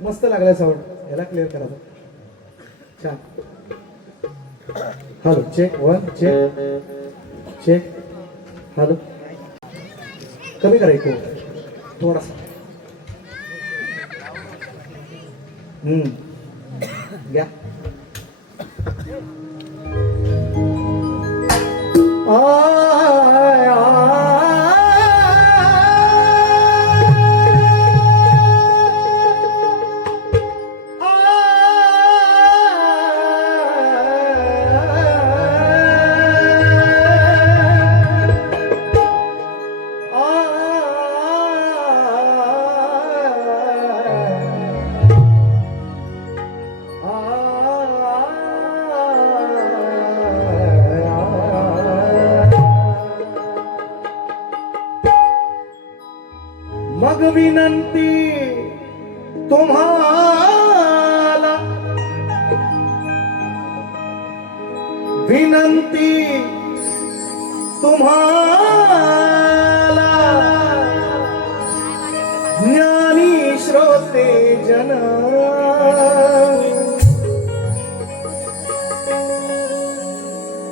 मस्त लागला साऊंड, याला क्लिअर करा छान. Hello check 1 check check. Hello कमी करायचो थोडासा. घ्या. मग विनंती तुम्हाला, विनंती तुम्हाला, ज्ञानी श्रोते जन,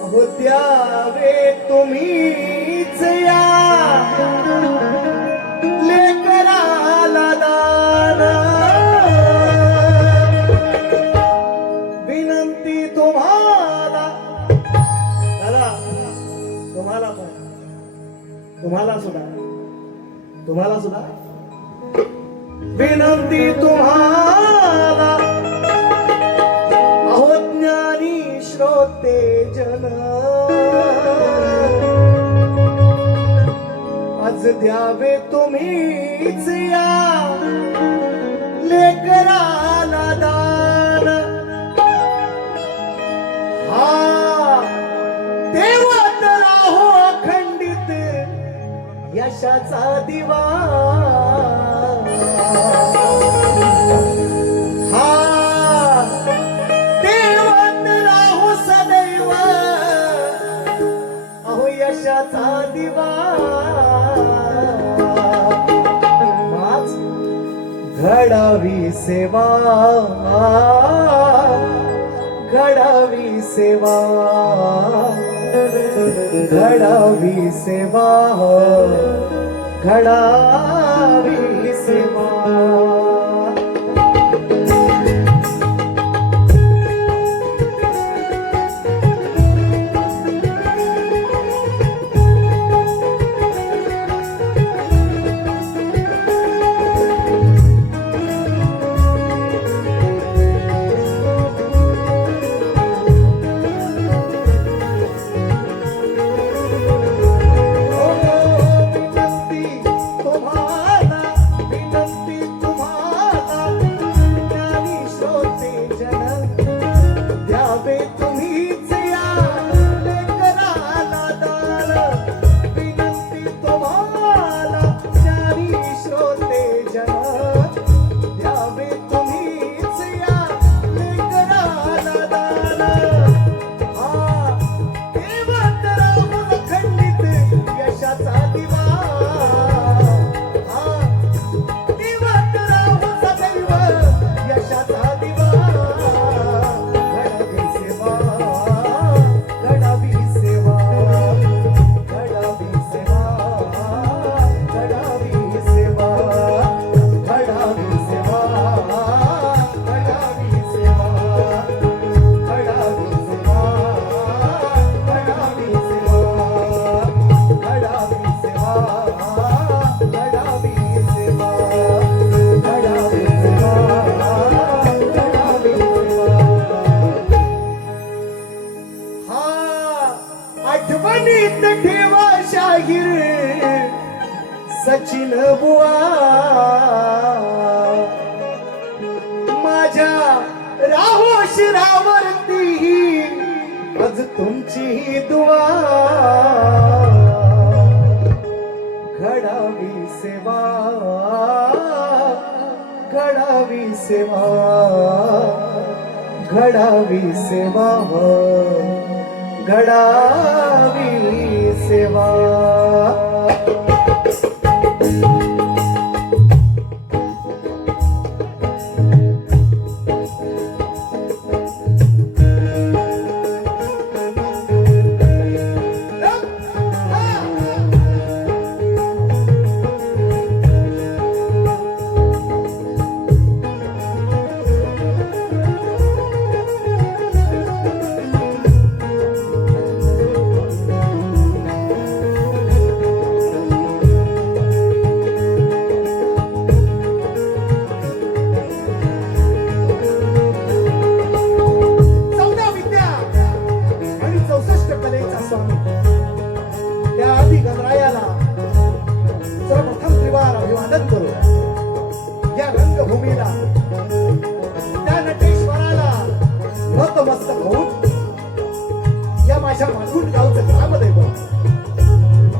अहो द्यावे तुम्हीच या लेकराला दान. विनंती तुम्हाला, तुम्हाला पण, तुम्हाला सुद्धा विनंती तुम्हाला, अहो ज्ञानी श्रोते जन, आज द्यावे तुम्हीच या लेकराला दान. हा तेव्हा तर राहो अखंडित यशाचा दिवा. हा तेव्हा तर राहो सदैव अहो यशाचा दिवा. घडावी सेवा, घडावी सेवा, घडावी सेवा, घडावी सेवा. विनंती आठवणीत ठेवा शाहीर सचिन बुवा, माझ्या राहो शिरावरती आज तुमची दुआ, घडावी सेवा, घडावी सेवा, घडावी सेवा, घडावी सेवा. या रंगभूमीला त्या नटेश्वराला नतमस्तक होऊन या माझ्या माथून गावचं ग्रामदैवत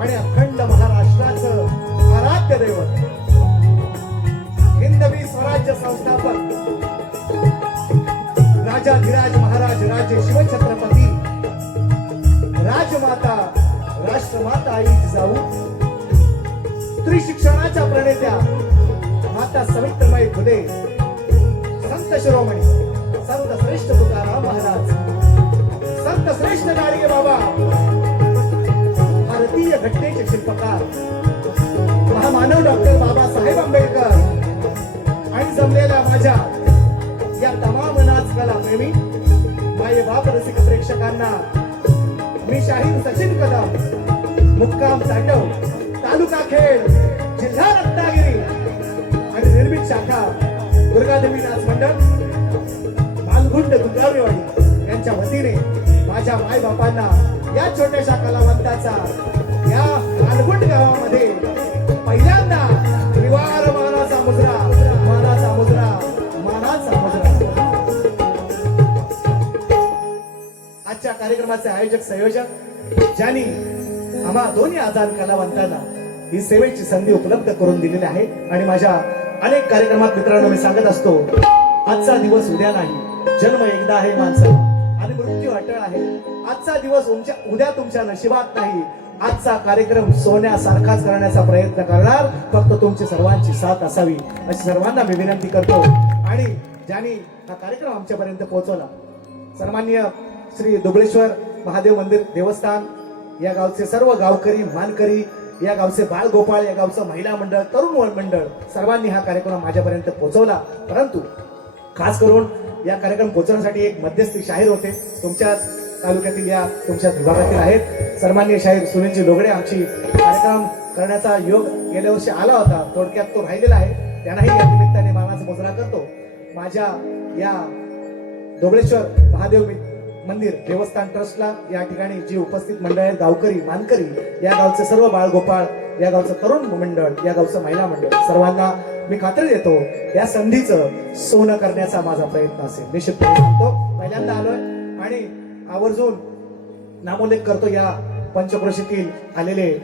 आणि अखंड महाराष्ट्राचं आराध्य दैवत हिंदवी स्वराज्य संस्थापक राजाधिराज महाराज राजे शिवछत्रपती राजमाता राष्ट्रमाता आई जिजाऊ, स्त्री शिक्षणाच्या प्रणेत्या माता सावित्रीबाई फुले, संत शिरोमणी संत श्रेष्ठ तुकाराम महाराज, संत श्रेष्ठ गाडगे बाबा, भारतीय घटनेचे शिल्पकार महामानव डॉक्टर बाबासाहेब आंबेडकर आणि जमलेल्या माझ्या या तमाम नाचकला प्रेमी माये बाप रसिक प्रेक्षकांना मी शाहीर सचिन कदम, मुक्काम तांडव, तालुका खेड, जिल्हा रत्नागिरी आणि निर्मित शाखा दुर्गादेवी नाच मंडळ मालगुंड दुगारवाडी यांच्या वतीने माझ्या माय बापांना या छोट्याशा कलावंताचा या मालगुंड गावामध्ये पहिल्यांदा त्रिवार मानाचा मुजरा, मानाचा मुजरा, मानाचा मुजरा. आजच्या कार्यक्रमाचे आयोजक संयोजक ज्यांनी आम्हा दोन्ही आजाद कलावंतांना ही सेवेची संधी उपलब्ध करून दिलेली आहे आणि माझ्या अनेक कार्यक्रमात मित्रांनो मी सांगत असतो, आजचा दिवस उद्या नाही, जन्म एकदा आहे माणसाला आणि मृत्यू अटळ आहे. आजचा दिवस उद्या तुमच्या नशिबात नाही. आजचा कार्यक्रम सोन्यासारखाच करण्याचा प्रयत्न करणार, फक्त तुमची सर्वांची साथ असावी अशी सर्वांना मी विनंती करतो. आणि ज्यांनी हा कार्यक्रम आमच्यापर्यंत पोहोचवला, सन्माननीय श्री दुबळेश्वर महादेव मंदिर देवस्थान, या गावचे सर्व गावकरी मानकरी, या गावचे बाळ गोपाळ, या गावचं महिला मंडळ, तरुण मंडळ, सर्वांनी हा कार्यक्रम माझ्यापर्यंत पोहोचवला. परंतु खास करून या कार्यक्रम पोहोचवण्यासाठी एक मध्यस्थी शाहीर होते, तुमच्याच तालुक्यातील या तुमच्या विभागातील आहेत. सन्माननीय शाहीर सुनीलजी लोगडे आमची कार्यक्रम करण्याचा योग गेल्या वर्षी आला होता, थोडक्यात तो राहिलेला आहे, त्यांनाही या निमित्ताने मानाचा मुजरा करतो. माझ्या या दुबळेश्वर महादेव मंदिर देवस्थान ट्रस्टला या ठिकाणी जी उपस्थित मंडळ आहेत, गावकरी मानकरी, या गावचे सर्व बाळगोपाळ, या गावचं तरुण मंडळ, या गावचं महिला मंडळ, सर्वांना मी खात्री देतो या संधीचं सोनं करण्याचा माझा प्रयत्न असेल. निश्चितपणे सांगतो, पहिल्यांदा आलोय आणि आवर्जून नामोल्लेख करतो या पंचक्रोशीतील आलेले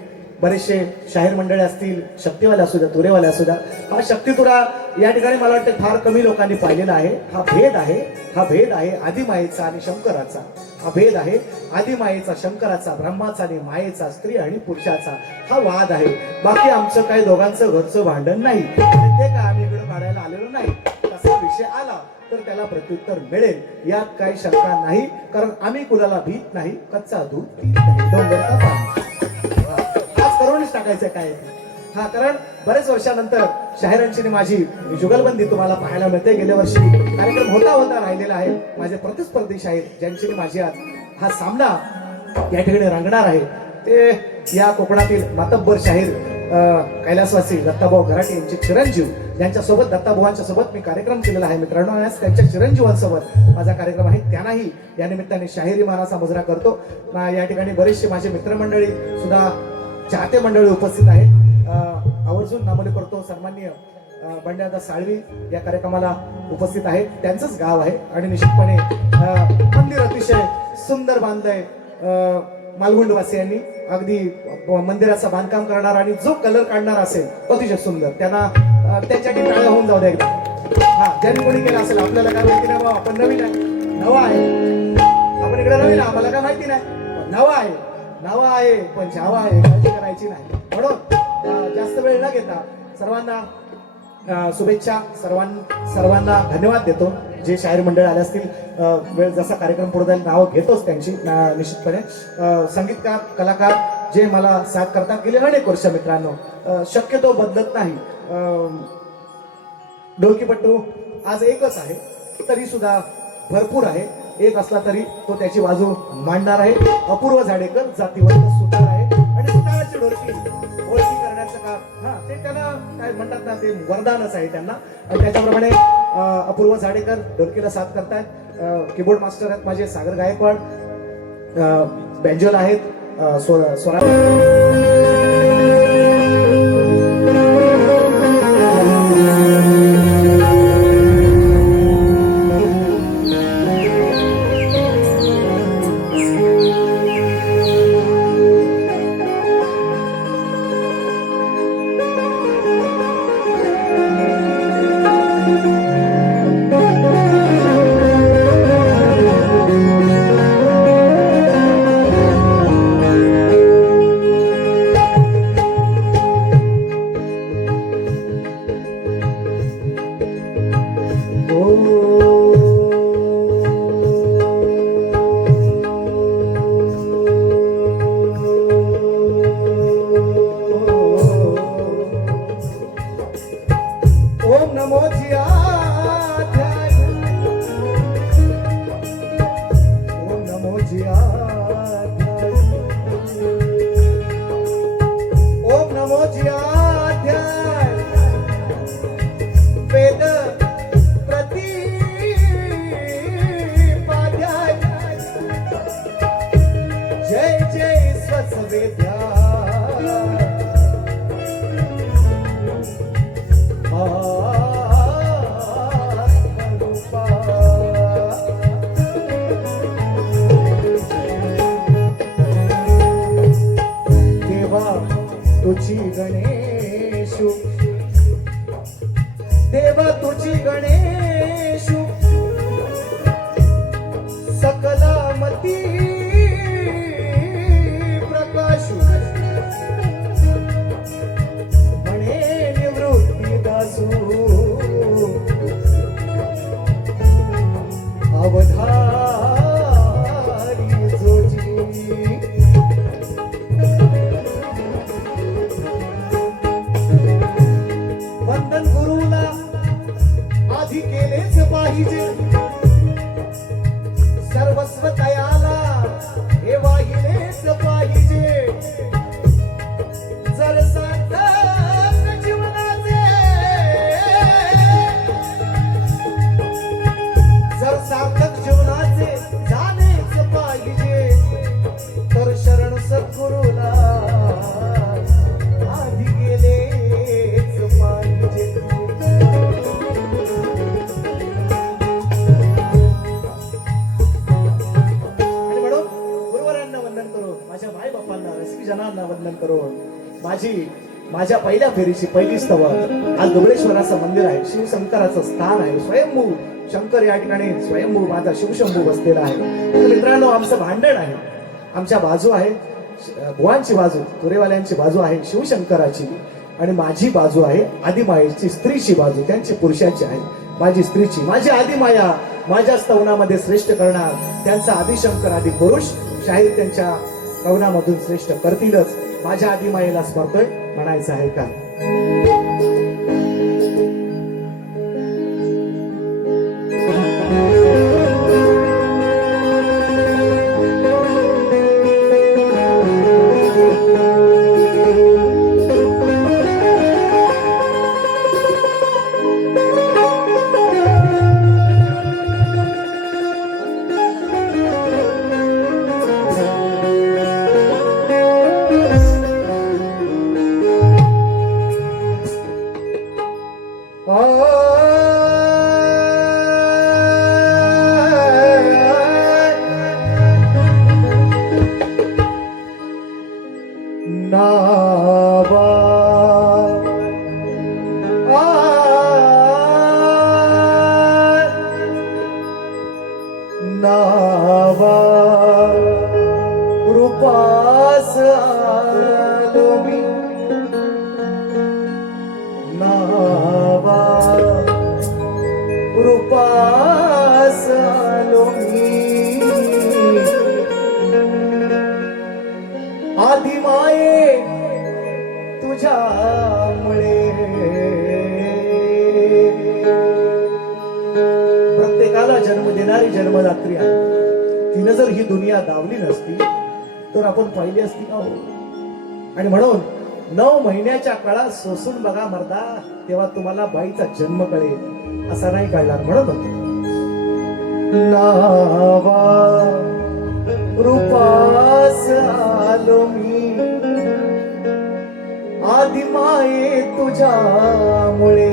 बरेचसे शाहीर मंडळे असतील, शक्तीवाले असू द्या, तुरेवाले असू द्या. हा शक्तितुरा या ठिकाणी मला वाटतं फार कमी लोकांनी पाहिलेला आहे. हा भेद आहे, हा भेद आहे आदिमायेचा आणि शंकराचा. हा भेद आहे आदिमायेचा, शंकराचा, ब्रह्माचा आणि मायेचा, स्त्री आणि पुरुषाचा. हा वाद आहे. बाकी आमचं काही दोघांचं घरचं भांडण नाही, ते काय आम्ही इकडे काढायला आलेलो नाही. तसा विषय आला तर त्याला प्रत्युत्तर मिळेल, यात काही शंका नाही, कारण आम्ही कुणाला भीत नाही, कच्चा दूध पीत नाही, डोंगर का पाणी करूनच टाकायचं काय. हा, कारण बरेच वर्षानंतर शाहिरांची माझी जुगलबंदी तुम्हाला पाहायला मिळते. गेल्या वर्षी कार्यक्रम होता राहिलेला आहे. माझे प्रतिस्पर्धी शाहीर ज्यांची माझी आज हा सामना या ठिकाणी रंगणार आहे, ते या कोकणातील मातब्बर शाहीर कैलासवासी दत्ताभाऊ घराटे यांचे चिरंजीव ज्यांच्यासोबत दत्ताभावांच्या सोबत मी कार्यक्रम केलेला आहे मित्रांनो, आणि आज त्यांच्या चिरंजीवांसोबत माझा कार्यक्रम आहे. त्यांनाही या निमित्ताने शाहिरी मानाचा मुजरा करतो. या ठिकाणी बरेचसे माझे मित्रमंडळी सुद्धा चाहते मंडळी उपस्थित आहेत. आवर्जून नामोली करतो. सन्माननीय बंड्यादा साळवी या कार्यक्रमाला उपस्थित आहेत. त्यांचंच गाव आहे आणि निश्चितपणे मंदिर अतिशय सुंदर बांधलंय मालगुंडवासियांनी. अगदी मंदिराचं बांधकाम करणार आणि जो कलर काढणार असेल अतिशय सुंदर, त्यांना त्यांच्याकडे टाळ्या होऊन जाऊ द्या एकदा. हा, ज्यांनी कोणी केलं असेल आपल्याला काय माहिती नाही बाबा, आपण नवीन आहे, नवा आहे, आपण इकडे नवीन, आम्हाला काय माहिती नाही, नवा आहे, नवा आहे पण छावा आहे, काळजी करायची नाही. म्हणून जास्त वेळ न घेता सर्वांना शुभेच्छा, सर्वांना धन्यवाद देतो. जे शाहीर मंडळ आले असतील, वेळ जसा कार्यक्रम पुढे जाईल नावं घेतोच त्यांची निश्चितपणे. संगीतकार कलाकार जे मला साथ करतात गेले अनेक वर्ष मित्रांनो, शक्यतो बदलत नाही. ढोलकीपट्टू आज एकच आहे तरी सुद्धा भरपूर आहे. एक असला तरी तो त्याची बाजू मांडणार आहे. अपूर्व झाडेकर जातीवंत सुतार आहे आणि सुताराची ढोलकी ओळखी करण्याचं काम, हा, ते त्यांना काय म्हणतात ना, ते वरदानच आहे त्यांना. आणि त्याच्याप्रमाणे अपूर्व झाडेकर ढोलकीला साथ करतायत. कीबोर्ड मास्टर आहेत माझे सागर गायकवाड, बँजोल आहेत स्वरा. तुझी गणेशु देवा तुझी गणेशु सकलामती प्रकाशु म्हणे निवृत्ती दासू अवधारी जोजी वंदन गुरुला आधी केलेच पाहिजे सर्वस्व तयाला हे वाहिलेच पाहिजे जर सार्थक जीवनाचे झालेच पाहिजे तर शरण सद्गुरुला आधी गेलेच पाहिजे. आणि म्हणून गुरुवरांना वंदन करून, माझ्या माय बापांना रसिक जनांना वंदन करून, माझ्या पहिल्या फेरीची पहिली स्तव आज दुबळेश्वराचं मंदिर आहे, शिवशंकराचं स्थान आहे, स्वयंभू शंकर या ठिकाणी स्वयंभू माझा शिवशंभू बसलेला आहे. तर मित्रांनो, आमचं भांडण आहे, आमच्या बाजू आहे बुवांची बाजू, तुरेवाल्यांची बाजू आहे शिवशंकराची, आणि माझी बाजू आहे आदिमायेची स्त्रीची बाजू, त्यांची पुरुषाची आहे. माझी स्त्रीची, माझी आदिमाया माझ्या स्तवनामध्ये श्रेष्ठ करणार, त्यांचा आदिशंकर आदि पुरुष शाहीर त्यांच्या कवनामधून श्रेष्ठ करतीलच. माझ्या आदिमायेला स्मरतोय म्हणायचं आहे का? नावा रूपास आलो मी, नावा रूपास आलो मी, आधी माये तुझ्यामुळे. प्रत्येकाला जन्म देणारी जन्मदात्री आहे. तिनं जर ही दुनिया दावली नसती तर आपण पाहिली असती का हो? आणि म्हणून 9 महिन्याच्या काळात सोसून बघा मर्दा, तेव्हा तुम्हाला बाईचा जन्म कळेल. असा नाही कळला म्हणून नावा रूपास आलो मी, आधी माये तुझ्यामुळे.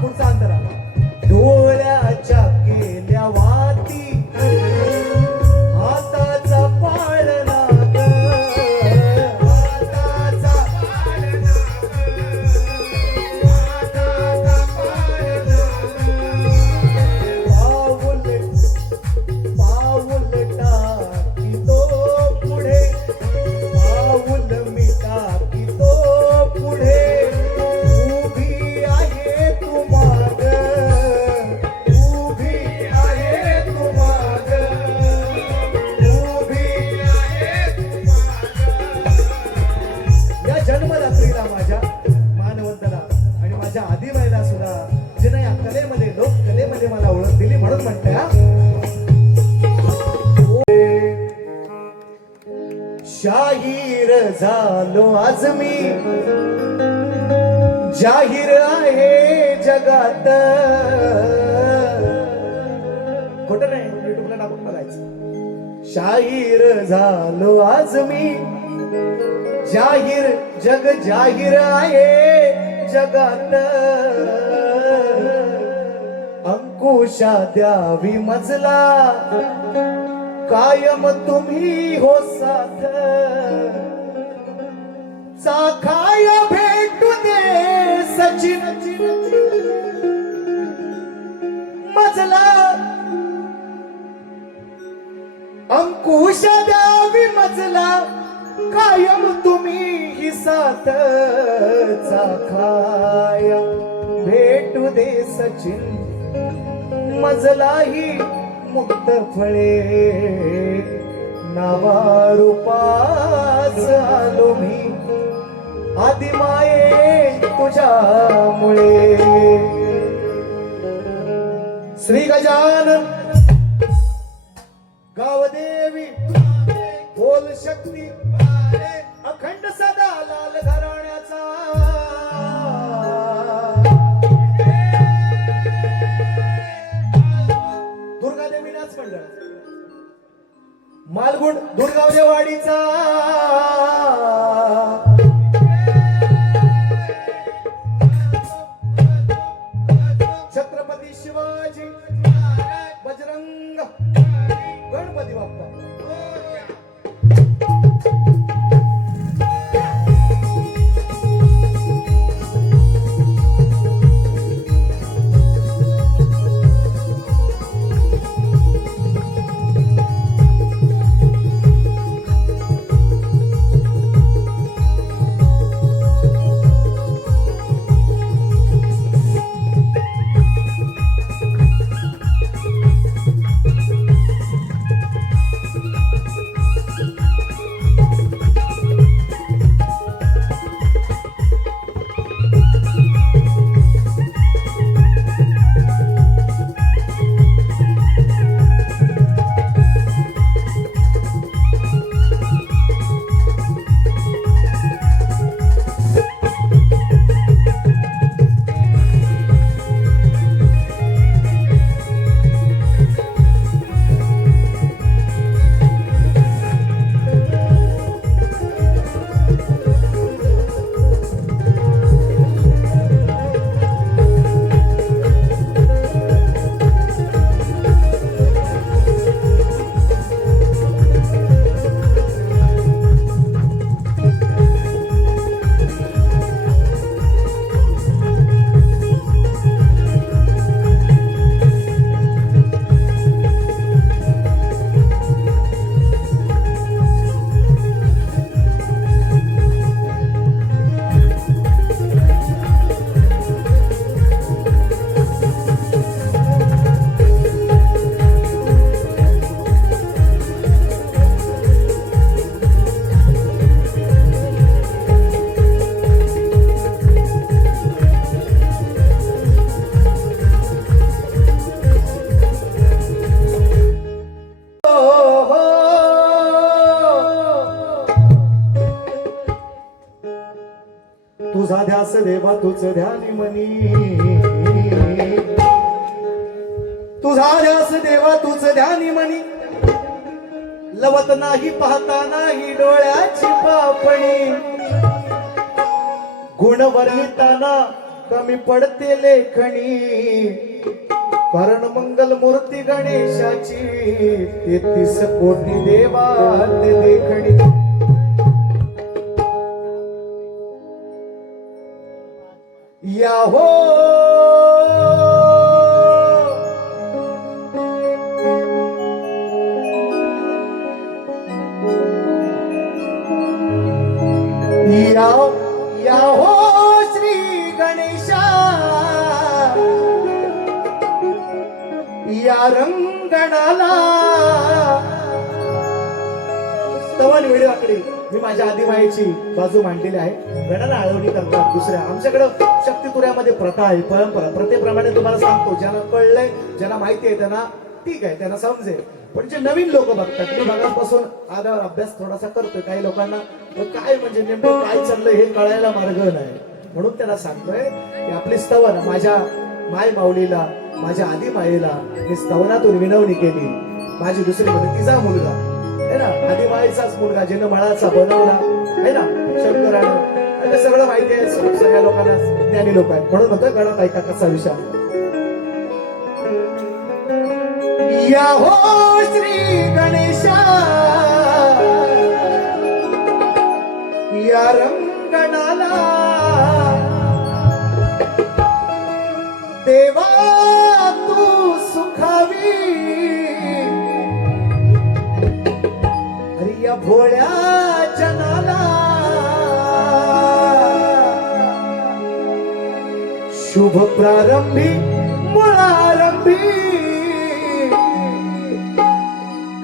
पुढचा अंतरा डोळ्याच्या केल्या वाती हाताचा पाळणा ग हाताचा पाळणा पाऊल पाऊल टाकी तो पुढे पाऊल मी टाकी तो पुढे उभी आहे तू माग उभी आहे तू माग उभी आहे तू माग या जन्मरात्रीला माझ्या मानवंताला आणि माझ्या आदिमाईला सुद्धा जिने या कलेमध्ये लोककलेमध्ये मला ओळख दिली म्हणून म्हणते हा शाहीर झालो आज मी जाहीर आहे जगात खोट नाही युट्यूबला टाकून बघायचं शाहीर झालो आज मी जाहीर जग जाहीर आहे जगात अंकुशा द्यावी मजला कायम तुम्ही हो साथ चाखाय भेटू दे सचिन मजला अंकुश द्यावी मजला कायम तुम्ही ही साथ चाखाय भेटू दे सचिन मजलाही मुक्त फळे नावारूपास आलो मी आदिमाये तुझ्यामुळे श्री गजानन गावदेवी बोल शक्ती अखंड सदा लाल घराण्याचा दुर्गादेवी नाच मंडळ मालगुण दुर्गावदेवाडीचा छत्रपती शिवाजी बजरंग गणपती बाप्पा तुझा ध्यास देवा तुझ ध्यानी मनी तुझा ध्यास देवा तुझ ध्यानी मनी लवत नाही पाहता नाही डोळ्याची पापणी गुण वर्णिताना कमी पडते लेखणी, कारण मंगल मूर्ती गणेशाची 33 कोटी देवात लेखणी. या हो या हो श्री गणेशा, या रंगणाला. स्तवन वेळेवाकडे मी माझ्या आदिमायेची बाजू मांडलेली आहे. गणाला आळवणी करतात दुसऱ्या. आमच्याकडं शक्तितुऱ्यामध्ये प्रथा आहे, परंपरा. प्रथेप्रमाणे तुम्हाला सांगतो, ज्यांना कळलंय, ज्यांना माहिती आहे त्यांना ठीक आहे, त्यांना समजेल. पण जे नवीन लोक बघतात, मी मागासपासून आल्यावर अभ्यास थोडासा करतोय. काही लोकांना काय म्हणजे नेमकं काय चाललंय हे कळायला मार्ग नाही, म्हणून त्यांना सांगतोय की आपली स्तवन माझ्या माय माऊलीला, माझ्या आदी मायेला मी स्तवनातून विनवणी केली. माझी दुसरी म्हणजे तिचा मुलगा आहे ना, आदी मायेचाच मुलगा, ज्यानं मळाचा बनवला आहे ना, शंकरानं. सगळं माहिती आहे सगळ्या लोकांना, ज्ञानी लोक आहेत. म्हणून होतं गणात ऐका कसा विषय. या हो श्री गणेशा, या रंगणाला. देवा तू सुखावी, अरे या भोळ्या जनाला. शुभ प्रारंभी मुळारंभी,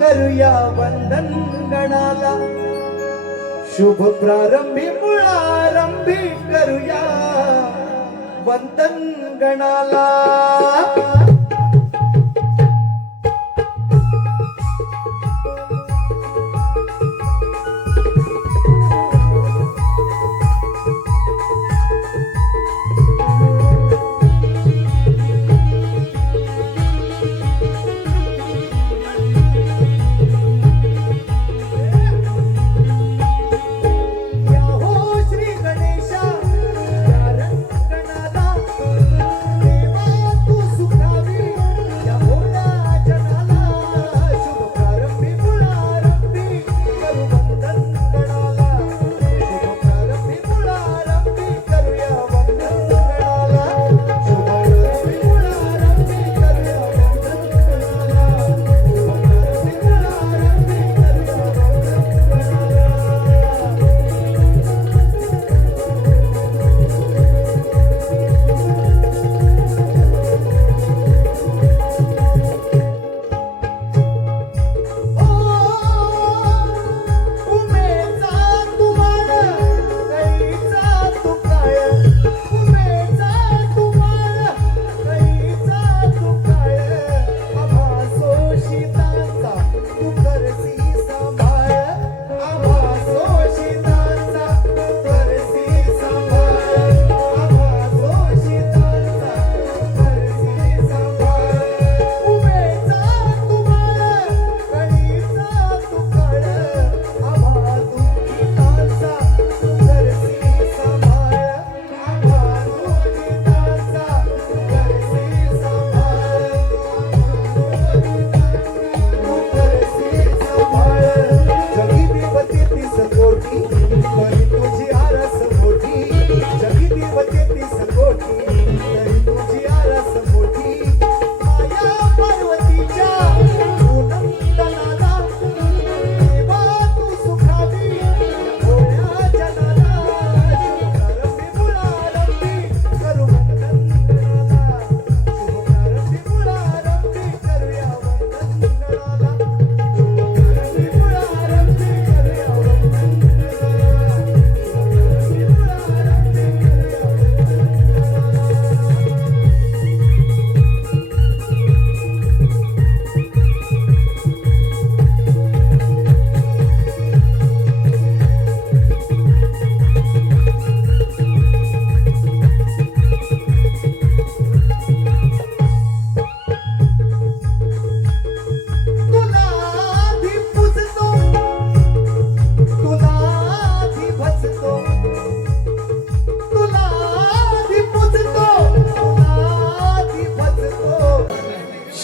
करूया वंदन गणाला. शुभ प्रारंभी मुळारंभी, करूया वंदन गणाला. देवा तू सुखावी,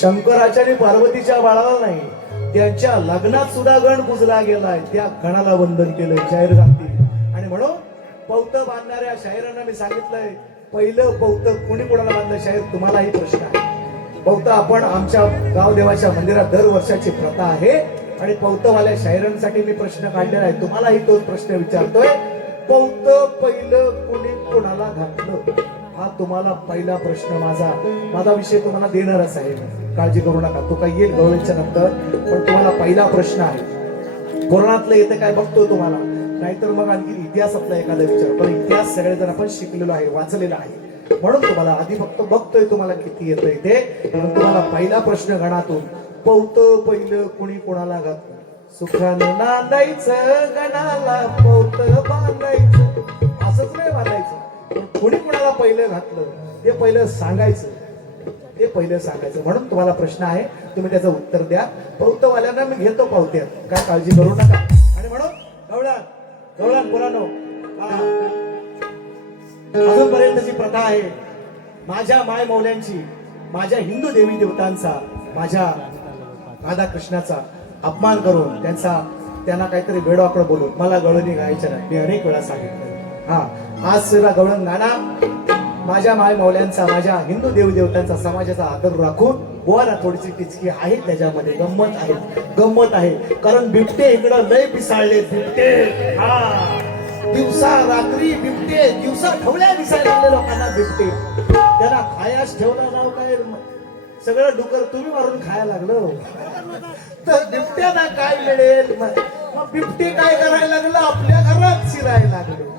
शंकराचार्य पार्वतीच्या बाळाला नाही, त्यांच्या लग्नात सुद्धा गण पुजला गेलाय, त्या गणाला वंदन केलं शाहीर सांगतील. आणि म्हणून पौत बांधणाऱ्या शाहिरांना मी सांगितलंय, पहिलं पौत कुणी कोणाला बांधलं शाहीर, तुम्हालाही प्रश्न आहे. पौत आपण आमच्या गावदेवाच्या मंदिरात दरवर्षाची प्रथा आहे आणि पौतवाल्या शाहिरांसाठी मी प्रश्न काढलेला आहे, तुम्हालाही तोच प्रश्न विचारतोय. पौत पहिलं कुणी कोणाला घातलं, हा तुम्हाला पहिला प्रश्न माझा विषय तुम्हाला देणारच आहे, काळजी करू नका. तो काही येईल गवळीच्या नंतर, पण तुम्हाला पहिला प्रश्न आहे. कोरोनातलं येते काय बघतो तुम्हाला, नाहीतर मग आणखी इतिहासातला एखादा विचार, पण इतिहास सगळेजण आपण शिकलेलो आहे, वाचलेला आहे, म्हणून तुम्हाला आधी फक्त बघतोय तुम्हाला किती येतंय ते. म्हणून तुम्हाला पहिला प्रश्न गणातून, पौत पहिलं कुणी कोणाला घातलं. सुखानं नांदायचं गणाला पौत बांधायचं, असंच नाही बांधायचं, कुणी कोणाला पहिलं घातलं ते पहिलं सांगायचं, ते पहिलं सांगायचं. म्हणून तुम्हाला प्रश्न आहे, तुम्ही त्याचं उत्तर द्या. पौतवाल्यांना मी घेतो पावत्यात, काय काळजी करू नका. आणि म्हणून गवळण पुरानो, अजूनपर्यंतची प्रथा आहे, माझ्या माय मौल्यांची, माझ्या हिंदू देवी देवतांचा, माझ्या राधाकृष्णाचा अपमान करून त्यांना काहीतरी वेडवाकडं बोलून मला गवळणी गायच्या नाही, मी अनेक वेळा सांगितलं. आज सुद्धा गवळण गाणं माझ्या माय मौल्यांचा, माझ्या हिंदू देवी देवतांचा, समाजाचा आदर राखून बुवाला थोडीशी टिचकी आहे, त्याच्यामध्ये गंमत आहे. कारण बिबटे इकडं लय पिसाळले, बिबटे दिवसा रात्री बिबटे, दिवसा ठेवल्या दिसायला लागले लोकांना बिबटे. त्यांना खायास ठेवला नाव काय, सगळं डुकर तुम्ही मारून खायला लागलो, तर बिबट्याला काय मिळेल. मग बिबटे काय करायला लागलं, आपल्या घरात शिरायला लागलो.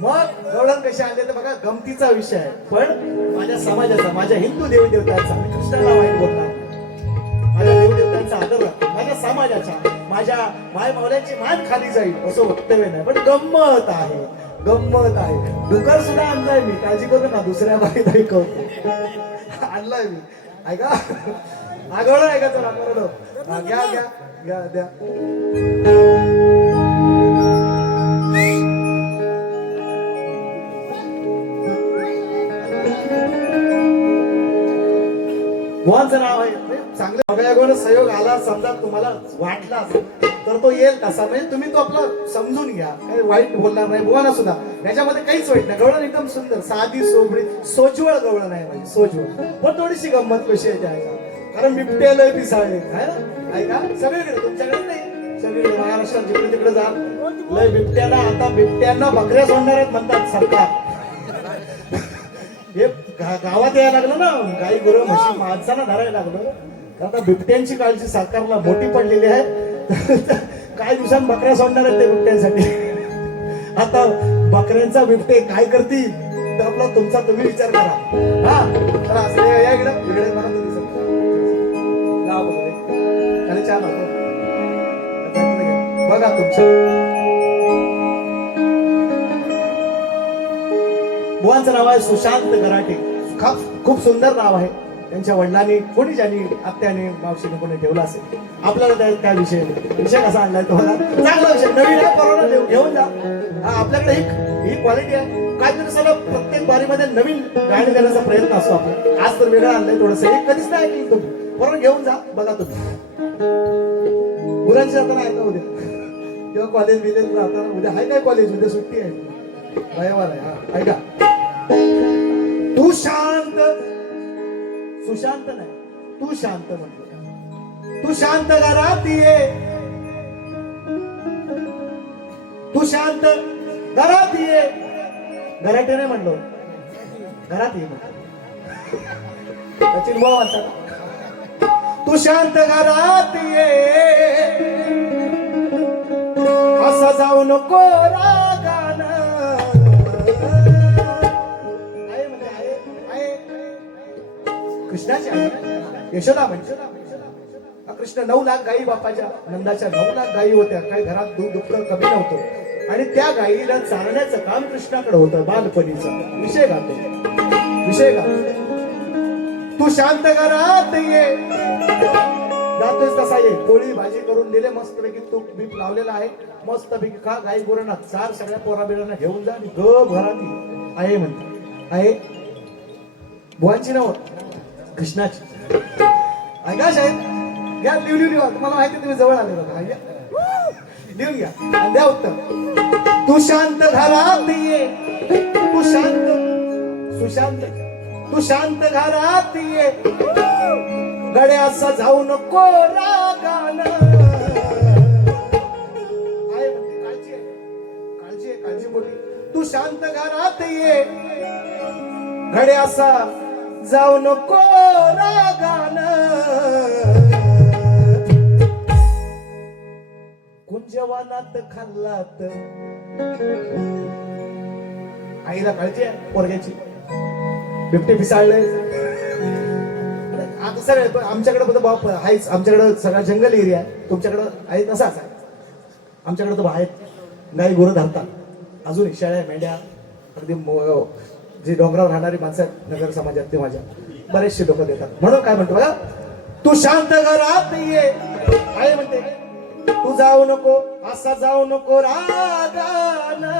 मग गवळण कसे आले तर बघा, गमतीचा विषय आहे, पण माझ्या समाजाचा, माझ्या हिंदू देवी देवतांचा, मी कृष्णाला वाईट बोलणार, माझ्या देवी देवतांचा आदर राखतो, माझ्या समाजाच्या, माझ्या माय मावल्यांची मान खाली जाईल असं वक्तव्य नाही, पण गंमत आहे. डुकर सुद्धा आणलाय मी, काळजी करू ना, दुसऱ्या बाईत ऐकवतो, आणलाय मी, ऐका आगवळ ऐका, चला बरोबर घ्या द्या. बुवांचं नाव आहे, चांगले बघायला सहयोग आला समजा, तुम्हाला वाटला तर तो येईल तसा, म्हणजे तुम्ही तो आपला समजून घ्या, काही वाईट बोलणार नाही. बुवाना सुद्धा याच्यामध्ये काहीच वाईट नाही. गवळण एकदम सुंदर, साधी सोबळी सोजवळ गवळण आहे माझी, सोजवळ. पण थोडीशी गंमत कशी आहे त्याच्या, कारण बिबटे लय पिसाळले आहे ना, ऐका सगळीकडे, तुमच्याकडे नाही, सगळीकडे महाराष्ट्रात जिकडे तिकडे जा, लय बिबट्याला, आता बिबट्यांना बकऱ्या सोडणार आहेत म्हणतात सरकार. हे गावात यायला लागलं ना, गाई गुरं म्हशी माणसांना धरायला लागलं, आता बिबट्यांची काळजी सरकारला मोठी पडलेली आहे. काही दिवसांत बकऱ्या सोडणार आहेत ते बिबट्यांसाठी. आता बकऱ्यांचा बिबटे काय करतील तर आपला तुमचा तुम्ही विचार करा. तर असं या इकडे मला तुम्ही छान बघा तुमचं. बुवांचं नाव आहे सुशांत गराटे, खूप सुंदर नाव आहे. त्यांच्या वडिलांनी, कोणी ज्यांनी, आत्याने, मावशीने कोणी ठेवला असेल. आपल्याला काय विषय कसा आणलाय तुम्हाला, चांगला विषय, नवीन आहे, कोरोना घेऊन जा. आपल्याकडे ही क्वालिटी आहे, काहीतरी सगळं प्रत्येक बारीमध्ये नवीन गाणी देण्याचा प्रयत्न असतो आपला. आज तर वेगळं आणलंय थोडंसं, हे कधीच नाही ऐकलं तुम्ही, बरोबर घेऊन जा, बघा तुम्ही. मुलांची जाताना ऐका उद्या, किंवा कॉलेज बिलेज राहताना उद्या आहे काय कॉलेज, उद्या सुट्टी आहे, रविवार आहे. ऐका, तू शांत, सुशांत नाही, तू शांत म्हणतो, तू शांत घरात ये, तू शांत घरात ये, घराटे नाही म्हणलो, घरात ये म्हणतो. सचिन भाऊ म्हणतात, तू शांत घरात ये, असं जाऊ नको रागानं. कृष्णाची आहे, यशोदा म्हणजे कृष्ण 9 लाख गायी बापाच्या, नंदाच्या 9 लाख गायी होत्या, काही घरात दूध दुखतं कमी नव्हतं, आणि त्या गायीला चालण्याचं काम कृष्णाकडे होतं. बालपणीचा विषय गातो, तू शांत घरात ये, जातोय तसा ये, पोळी भाजी करून दिले, मस्तपैकी तूप बीप लावलेला आहे, मस्तपैकी खा, गाई गुरांना चार, सगळ्या पोरा बिरांना घेऊन जा आणि गप घरात आहे म्हणते. आहे बुवांची नाव कृष्णाची. ऐका साहेब, घ्या लिहून लिहा. तुम्हाला माहिती तुम्ही जवळ आले बघा. घ्या लिहून घ्या आणि द्या उत्तर. तू शांत घरात ये, तू शांत सुशांत, तू शांत घरात ये, गड्या असा जाऊ नको रागानं. आहे म्हणते काळजी आहे, काळजी आहे, काळजी मोठी. तू शांत घरात ये, गड्या असा जाऊ नको रागानं. कुंजवानात खाल्लात. आईला काळजी आहे पोरग्याची. बिबटे पिसाळले. आता सगळे आमच्याकडे बघा बाप आहेच. आमच्याकडे सगळा जंगल एरिया आहे. तुमच्याकडे आहे तसाच आहे. आमच्याकडे तर आहेत गाई गुरं धरतात. अजून शेळ्या मेंढ्या अगदी जे डोंगरावर राहणारी माणसं आहेत नगर समाजात ते माझ्या बरेचसे लोक देतात. म्हणून काय म्हणतो बघा, तू शांत घरात ये. आहे म्हणते तू जाऊ नको, असा जाऊ नको रागानं.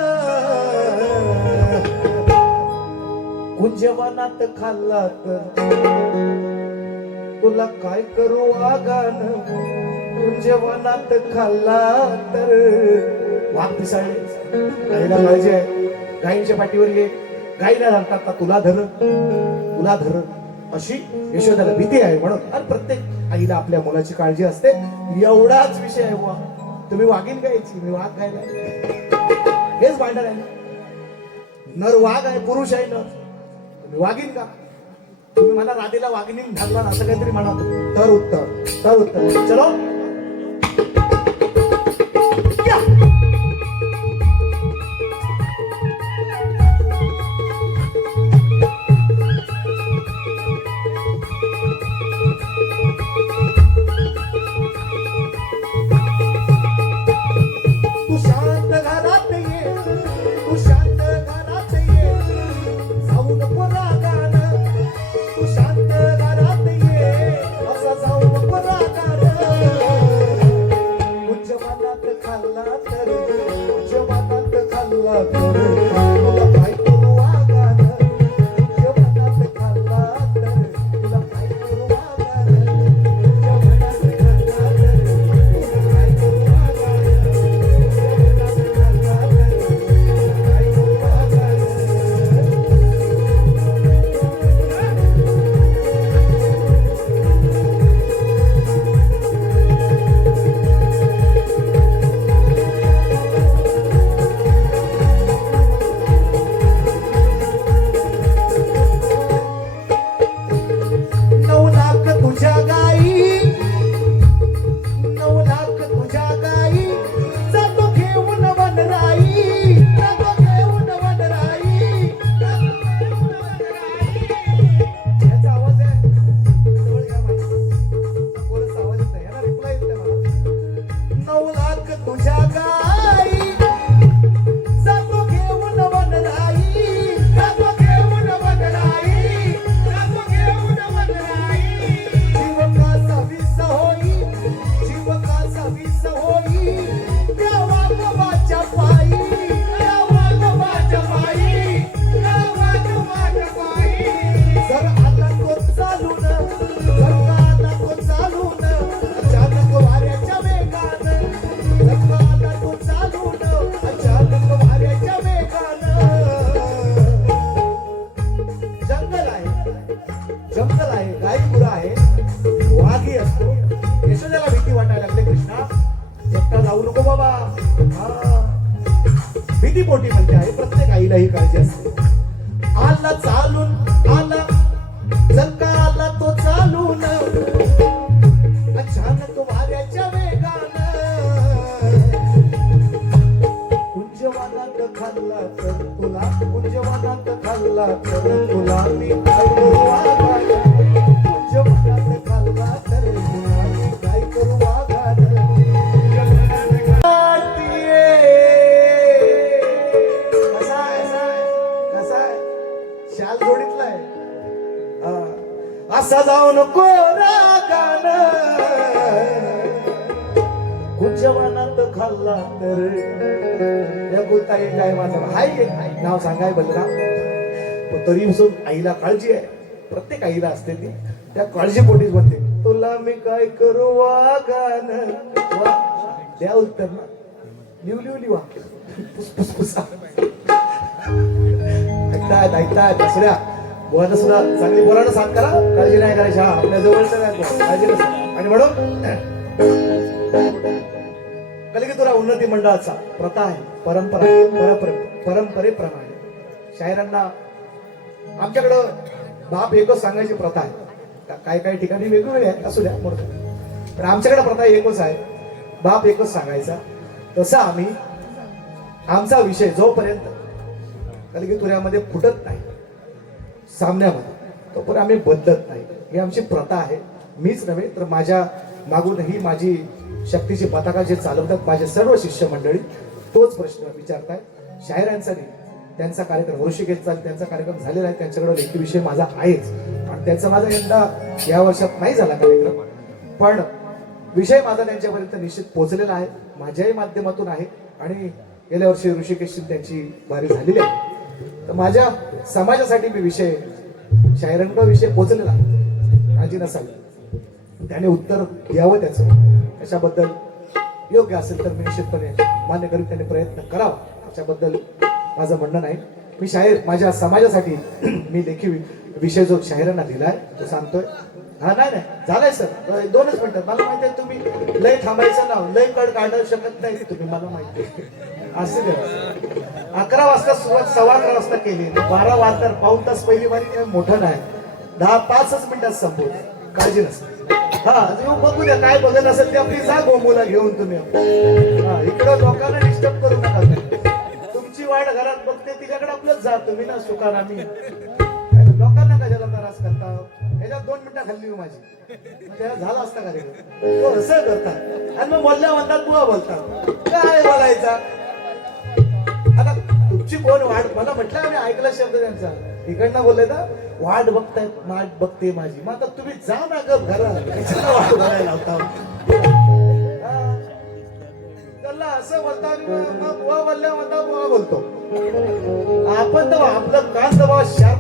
कुंजवनात खाल्ला तर तुला काय करू वागानं. कुंजवनात खाल्ला तर वाघ पिसाळले. गाईला काळजी आहे, गाईंच्या पाठीवर ये, गाईला धरतात तुला धर, तुला धर अशी यशोदाला भीती आहे. म्हणून आणि प्रत्येक आईला आपल्या मुलाची काळजी असते. एवढाच विषय आहे बुवा. तुम्ही वाघीन गायची, मी वाघ गायला. हेच भांडण आहे. नर वाघ आहे, पुरुष आहे नर. तुम्ही वाघीन का? तुम्ही मला राधेला वाघिनीन घालला असं काहीतरी म्हणा. तर उत्तर, तर उत्तर. चलो भीतीपोटी म्हणते आहे. प्रत्येक आईला ही काळजी असते. आला चालून, आला जर का आला तो चालून, अचानक वाऱ्याच्या वेगानं. कुंजवनात खाल्ला तर तुला, कुंजवनात खाल्ला तर तुला मी काय करू वागायला. कुंजवनात खाल्ला तर तुला मी काय करू वागायला. शाल जोडीतलाय असा जाऊ नको रागानं. कुंजवनात खाल्ला तर या गोताई काय माझं हाय नाव सांगाय बलराम. तरी आईला काळजी आहे. प्रत्येक आईला असते ती. त्या काळजीपोटीच म्हणते, तुला मी काय करू वागान. द्या उत्तर ना, लिवली वा फुसफुस ऐकतात असल्या बोलायला सुद्धा चांगली बोलायला साथ करा, काळजी नाही करायची. हा आपल्या जवळचं नाही, काळजी नसेल. आणि म्हणून कलिकेतुरा उन्नती मंडळाचा प्रथा आहे, परंपरेप्रमाणे शाहिरांना आमच्याकडं बाप एकच सांगायची प्रथा आहे. काही काही ठिकाणी वेगवेगळे आहे, असू द्या म्हणून, पण आमच्याकडे प्रथा एकच आहे, बाप एकच सांगायचा. तसा आम्ही आमचा विषय जोपर्यंत कलिकेतुऱ्यामध्ये फुटत नाही सामन्यामध्ये, तोपर्यंत आम्ही बदलत नाही. ही आमची प्रथा आहे. मीच नव्हे तर माझ्या मागून ही माझी शक्तीची पताका जे चालवतात माझे सर्व शिष्य मंडळी तोच प्रश्न विचारताय. शाहिरांचा नाही, त्यांचा कार्यक्रम ऋषिकेशचा त्यांचा कार्यक्रम झालेला आहे, त्यांच्याकडे लेखी विषय माझा आहेच. आणि त्याचा माझा यंदा या वर्षात नाही झाला कार्यक्रम, पण विषय माझा त्यांच्यापर्यंत निश्चित पोहोचलेला आहे, माझ्याही माध्यमातून आहे. आणि गेल्या वर्षी ऋषिकेशची त्यांची वारी झालेली आहे. तर माझ्या समाजासाठी मी विषय शाहिरांकडे विषय पोहोचलेला आहे. काळजी नसावी, त्याने उत्तर द्यावं त्याचं, त्याच्याबद्दल योग्य असेल तर मी निश्चितपणे मान्य करून त्याने प्रयत्न करावा, त्याच्याबद्दल माझं म्हणणं नाही. मी शाहीर माझ्या समाजासाठी मी लेखी विषय जो शाहिरांना दिलाय तो सांगतोय. हा नाही झालाय सर, 2च मिनिटं. मला माहिती आहे तुम्ही लय थांबायचं ना, लय कड काढू शकत नाही तुम्ही, मला माहिती आहे. असं द्या 11 वाजता सुरुवात 11:15 वाजता केली, 12 वाजता पाऊण तास पहिली वारी काही मोठं नाही, 5 मिनिटात संपवलं, काळजी नसते. हा तुम्ही बघू द्या, काय बघत असेल ते आपली जा गोमुला घेऊन तुम्ही. हा इकडं लोकांना डिस्टर्ब करू नका, तुमची वाट घरात बघते तिच्याकडे आपलंच जा तुम्ही ना सुखाना. मी लोकांना कशाला त्रास करता, ह्याच्यात 2 मिनिटं खाल्ली माझी, त्याला झाला असता कार्यक्रम. असं करतात आणि मग बोलल्या म्हणतात बुवा बोलतात, काय बोलायचा. आता तुमची कोण वाट, मला म्हटलं आम्ही ऐकला शब्द त्यांचा, इकडनं बोलले ना वाट बघतायत, वाट बघते माझी. मग आता तुम्ही जा ना गप घरात, वाट बघायला लावता. त्याला असं बोलता, मग बुवा बोलल्या म्हणता बुवा बोलतो आपण, तर आपलं कान दबा 4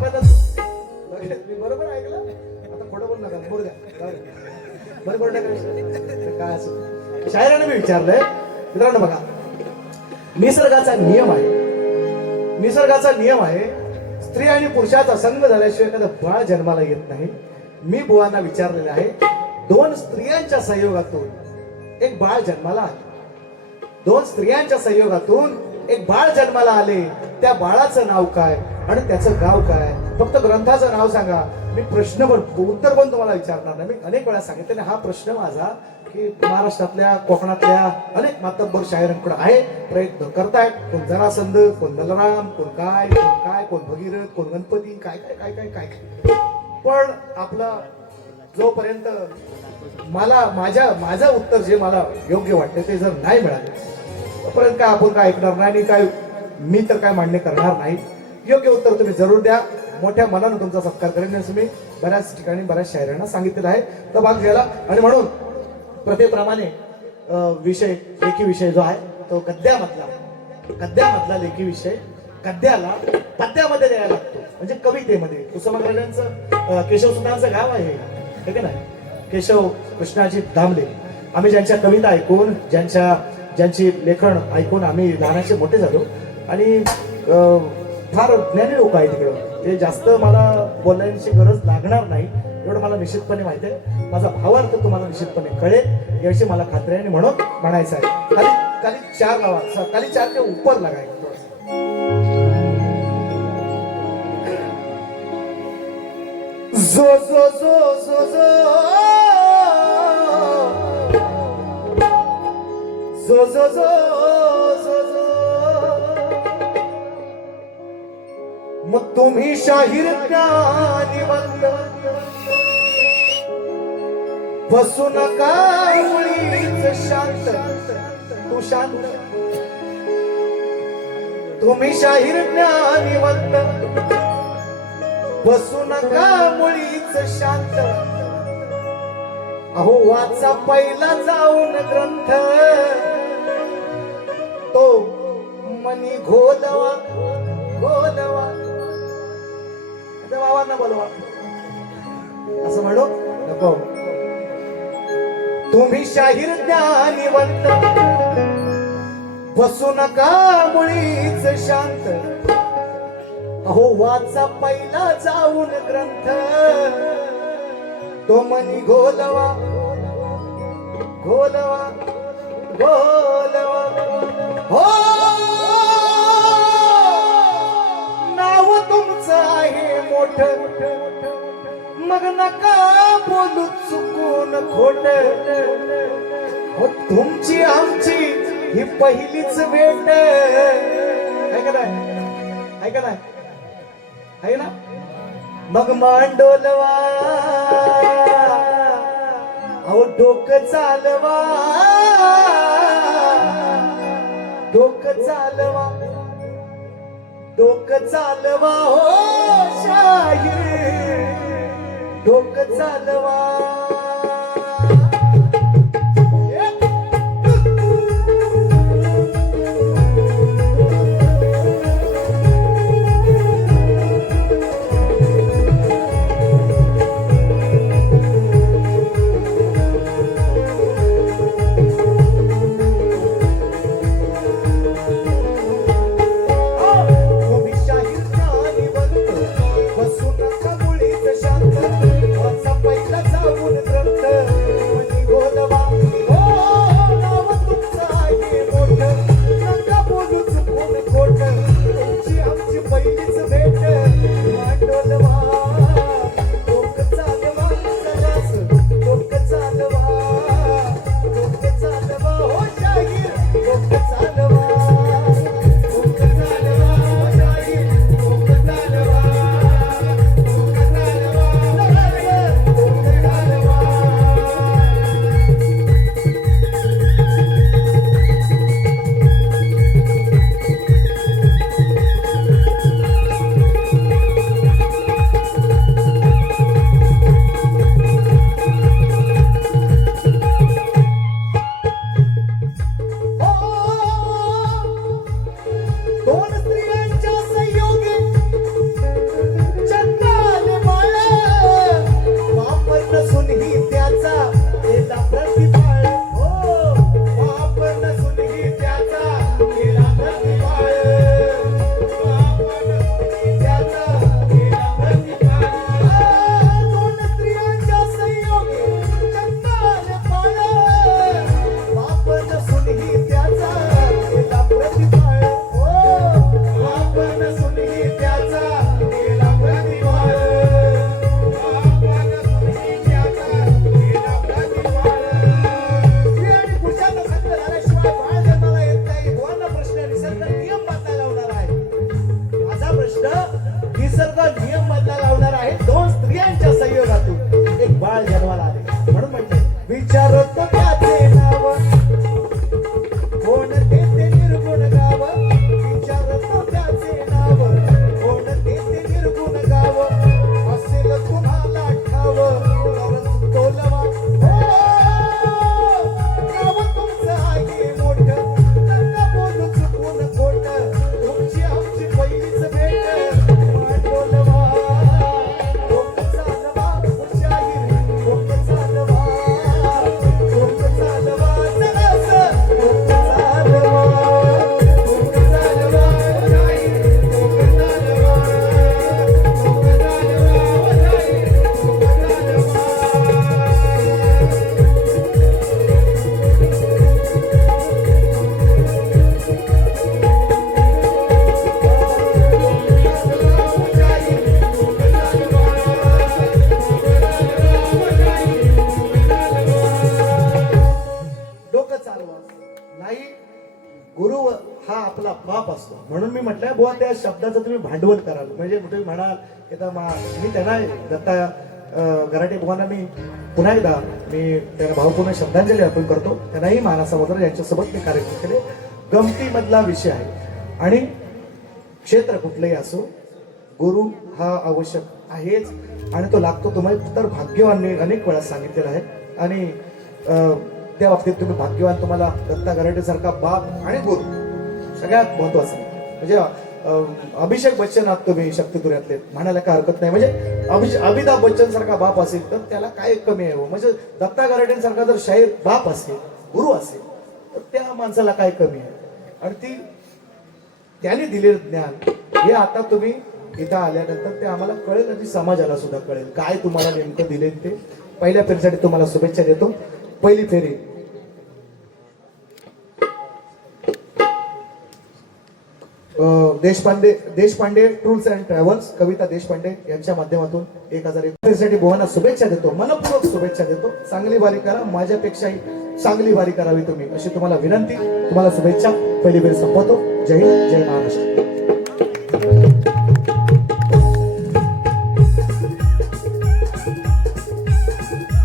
मी बरोबर ऐकलं. आता खोटं बोल नका, बोल द्या बरोबर काय असं. शायराने मी विचारलंय मित्रांनो, बघा निसर्गाचा नियम आहे, स्त्री आणि पुरुषाचा संग झाल्याशिवाय एखादं बाळ जन्माला येत नाही. मी बुवांना विचारलेलं आहे, 2 स्त्रियांच्या संयोगातून एक बाळ जन्माला आले, 2 स्त्रियांच्या संयोगातून एक बाळ जन्माला आले, त्या बाळाचं नाव काय आणि त्याचं गाव काय, फक्त ग्रंथाचं नाव सांगा. मी प्रश्न पण उत्तर पण तुम्हाला विचारणार नाही. मी अनेक वेळा सांगितले हा प्रश्न माझा की महाराष्ट्रातल्या कोकणातल्या अनेक मातब्बर शाहिरांकडे आहे, प्रयत्न करतायत. कोण जरासंध, कोण बलराम, कोण काय, कोण भगीरथ, कोण गणपती, काय काय काय काय काय. पण आपला जोपर्यंत मला माझं उत्तर जे मला योग्य वाटते ते जर नाही मिळाले तोपर्यंत काय आपण काय ऐकणार नाही, आणि काय मी तर काय मान्य करणार नाही. योग्य उत्तर तुम्ही जरूर द्या, मोठ्या मनानं तुमचा सत्कार करेन. मी बऱ्याच ठिकाणी बऱ्याच शाहिरांना सांगितलेलं आहे तो भाग घ्यायला. आणि म्हणून प्रथेप्रमाणे विषय लेखी विषय जो आहे तो गद्यामधला लेखी विषय गद्याला पद्यामध्ये द्यायला लागतो, म्हणजे कवितेमध्ये. कुसुमाग्रजांचं केशवसुतांचं गाव आहे हे का नाही, केशव कृष्णाजी दामले. आम्ही ज्यांच्या कविता ऐकून ज्यांची लेखन ऐकून आम्ही लहानाचे मोठे झालो, आणि फार ज्ञानी लोक आहे तिकडं. ते जास्त मला बोलण्याची गरज लागणार नाही एवढं मला निश्चितपणे माहिती आहे. माझा भावार्थ तुम्हाला निश्चितपने कळेल याची मला खात्री आहे. आणि म्हणून म्हणायचं आहे, खाली 4 लावा, खाली 4 के ऊपर लगाय. जो जो जो जो जो जो जो मग तुम्ही शाहीर ज्ञानीवंत बसू नका मुळीच शांत. तू शांत, तुम्ही शाहीर ज्ञानीवंत बसू नका मुळीच शांत. अहो वाचा पहिला जाऊन ग्रंथ, तो मनी घोलवा घोलवा. बाबांना बोलवा, असं म्हणू नको. तुम्ही शाहीर ज्ञानीवंत बसू नका मुळीच शांत. अहो वाचा पहिला जाऊन ग्रंथ तो मनी घोलवा घोलवा घोलवा. हो नाव तुमचं आहे मोठ मग नका बोलू चुकून खोट. हो तुमची आमची ही पहिलीच भेट आहे का नाही, आहे का नाही, आहे ना. मग मांडोलवा अहो डोकं चालवा डोकं चालवा डोकं चालवा. हो शाहीर डोकं चालवा. म्हणून मी म्हटलं बुवा त्या शब्दाचं तुम्ही भांडवल कराल. म्हणजे तुम्ही म्हणाल की मी त्यांना दत्ता गराटे बुवांना मी पुन्हा एकदा मी त्यांना भावपूर्ण श्रद्धांजली अर्पण करतो. त्यांनाही महाराष्ट्राबरोबर यांच्यासोबत मी कार्यक्रम केले. गमतीमधला विषय आहे आणि क्षेत्र कुठलंही असो गुरु हा आवश्यक आहेच आणि तो लागतो. तुम्हाला तर भाग्यवान मी अनेक वेळा सांगितलेलं आहे आणि त्या बाबतीत तुम्ही भाग्यवान. तुम्हाला दत्ता गराटे सारखा बाप आणि गुरु सगळ्यात महत्वाचं. म्हणजे अभिषेक बच्चन आहात तुम्ही शक्तिपुऱ्यातले, म्हणायला काय हरकत नाही. म्हणजे अमिताभ बच्चन सारखा बाप असेल तर त्याला काय कमी आहे हो? म्हणजे दत्ता गारडेन सारखा जर शाहीर बाप असेल, गुरु असेल, तर त्या माणसाला काय कमी आहे? आणि ती त्याने दिलेलं ज्ञान हे आता तुम्ही इथं आल्यानंतर ते आम्हाला कळेल आणि समाजाला सुद्धा कळेल काय तुम्हाला नेमकं दिले ते. पहिल्या फेरीसाठी तुम्हाला शुभेच्छा देतो. पहिली फेरी देशपांडे टूर्स अँड ट्रॅव्हल्स, कविता देशपांडे यांच्या माध्यमातून 1001 साठी भुवांना शुभेच्छा देतो, मनपूर्वक शुभेच्छा देतो. चांगली वारी करा, माझ्यापेक्षाही चांगली वारी करावी तुम्ही, अशी तुम्हाला विनंती. तुम्हाला शुभेच्छा. पहिली फेरी संपवतो. जय हिंद, जय महाराष्ट्र.